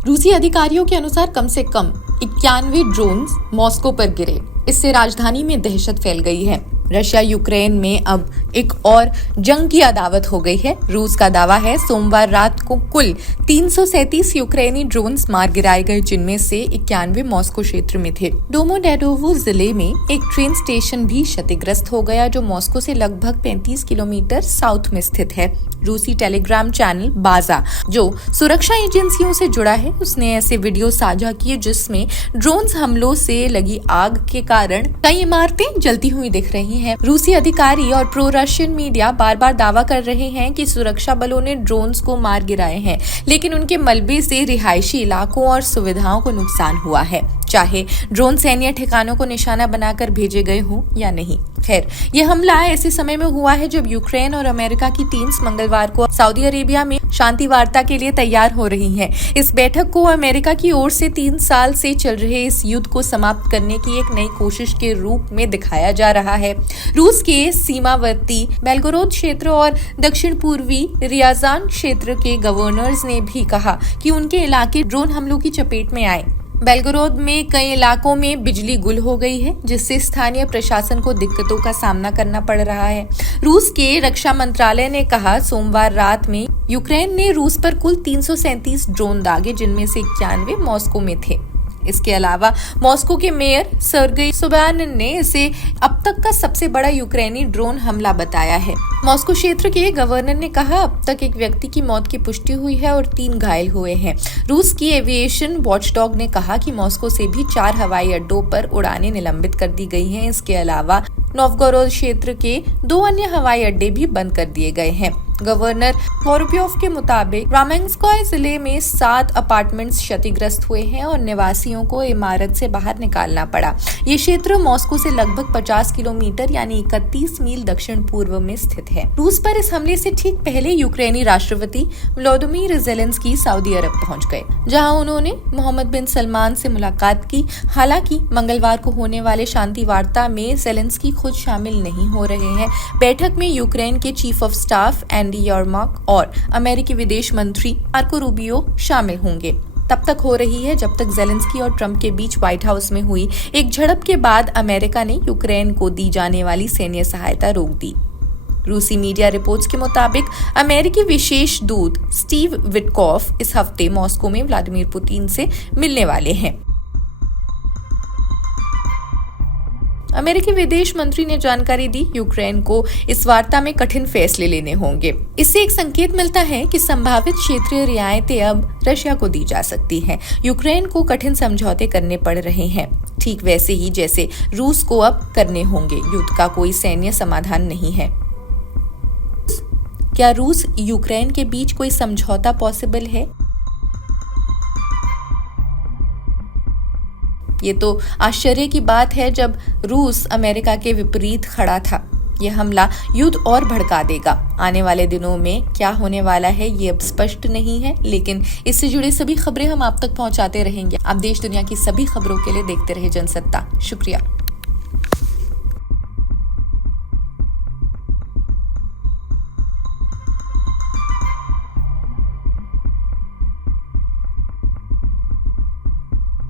रूसी अधिकारियों के अनुसार कम से कम 91 ड्रोन्स मॉस्को पर गिरे। इससे राजधानी में दहशत फैल गई है। रशिया यूक्रेन में अब एक और जंग की अदावत हो गई है। रूस का दावा है सोमवार रात को कुल 337 यूक्रेनी ड्रोन्स मार गिराए गए, जिनमें से 91 मॉस्को क्षेत्र में थे। डोमोडेडोवो जिले में एक ट्रेन स्टेशन भी क्षतिग्रस्त हो गया, जो मॉस्को से लगभग 35 किलोमीटर साउथ में स्थित है। रूसी टेलीग्राम चैनल बाजा, जो सुरक्षा एजेंसियों से जुड़ा है, उसने ऐसे वीडियो साझा किए जिसमें ड्रोन्स हमलों से लगी आग के कारण कई इमारतें जलती हुई दिख रही हैं। रूसी अधिकारी और प्रो रशियन मीडिया बार बार दावा कर रहे हैं कि सुरक्षा बलों ने ड्रोन्स को मार गिराए हैं, लेकिन उनके मलबे से रिहायशी इलाकों और सुविधाओं को नुकसान हुआ है, चाहे ड्रोन सैन्य ठिकानों को निशाना बनाकर भेजे गए हों या नहीं। खैर, यह हमला ऐसे समय में हुआ है जब यूक्रेन और अमेरिका की टीम्स मंगलवार को सऊदी अरेबिया में शांति वार्ता के लिए तैयार हो रही हैं। इस बैठक को अमेरिका की ओर से 3 साल से चल रहे इस युद्ध को समाप्त करने की एक नई कोशिश के रूप में दिखाया जा रहा है। रूस के सीमावर्ती बेलगोरोद क्षेत्र और दक्षिण पूर्वी रियाजान क्षेत्र के गवर्नर्स ने भी कहा कि उनके इलाके ड्रोन हमलों की चपेट में आए। बेलगोरोद में कई इलाकों में बिजली गुल हो गई है, जिससे स्थानीय प्रशासन को दिक्कतों का सामना करना पड़ रहा है। रूस के रक्षा मंत्रालय ने कहा सोमवार रात में यूक्रेन ने रूस पर कुल 337 ड्रोन दागे, जिनमें से 91 मॉस्को में थे। इसके अलावा मॉस्को के मेयर सर्गेई सोबियानिन ने इसे अब तक का सबसे बड़ा यूक्रेनी ड्रोन हमला बताया है। मॉस्को क्षेत्र के गवर्नर ने कहा अब तक एक व्यक्ति की मौत की पुष्टि हुई है और 3 घायल हुए हैं। रूस की एविएशन वॉचडॉग ने कहा कि मॉस्को से भी 4 हवाई अड्डों पर उड़ानें निलंबित कर दी गई हैं। इसके अलावा नोवगोरोद क्षेत्र के 2 अन्य हवाई अड्डे भी बंद कर दिए गए हैं। गवर्नर वोरोप्योव के मुताबिक रामेंस्कोय जिले में 7 अपार्टमेंट्स क्षतिग्रस्त हुए हैं और निवासियों को इमारत से बाहर निकालना पड़ा। ये क्षेत्र मॉस्को से लगभग 50 किलोमीटर यानी 31 मील दक्षिण पूर्व में स्थित है। रूस पर इस हमले से ठीक पहले यूक्रेनी राष्ट्रपति व्लादिमीर ज़ेलेंस्की सऊदी अरब पहुंच गए, जहां उन्होंने मोहम्मद बिन सलमान से मुलाकात की। हालांकि मंगलवार को होने वाले शांति वार्ता में ज़ेलेंस्की खुद शामिल नहीं हो रहे हैं। बैठक में यूक्रेन के चीफ ऑफ स्टाफ एंडी यर्मक और अमेरिकी विदेश मंत्री मार्को रूबियो शामिल होंगे। तब तक हो रही है जब तक ज़ेलेंस्की और ट्रंप के बीच व्हाइट हाउस में हुई एक झड़प के बाद अमेरिका ने यूक्रेन को दी जाने वाली सैन्य सहायता रोक दी। रूसी मीडिया रिपोर्ट्स के मुताबिक अमेरिकी विशेष दूत स्टीव विटकॉफ इस हफ्ते मॉस्को में व्लादिमीर पुतिन से मिलने वाले हैं। अमेरिकी विदेश मंत्री ने जानकारी दी यूक्रेन को इस वार्ता में कठिन फैसले लेने होंगे। इससे एक संकेत मिलता है कि संभावित क्षेत्रीय रियायतें अब रशिया को दी जा सकती हैं। यूक्रेन को कठिन समझौते करने पड़ रहे हैं, ठीक वैसे ही जैसे रूस को अब करने होंगे। युद्ध का कोई सैन्य समाधान नहीं है। क्या रूस यूक्रेन के बीच कोई समझौता पॉसिबल है? ये तो आश्चर्य की बात है जब रूस अमेरिका के विपरीत खड़ा था। यह हमला युद्ध और भड़का देगा। आने वाले दिनों में क्या होने वाला है ये अब स्पष्ट नहीं है, लेकिन इससे जुड़ी सभी खबरें हम आप तक पहुंचाते रहेंगे। आप देश दुनिया की सभी खबरों के लिए देखते रहे जनसत्ता। शुक्रिया।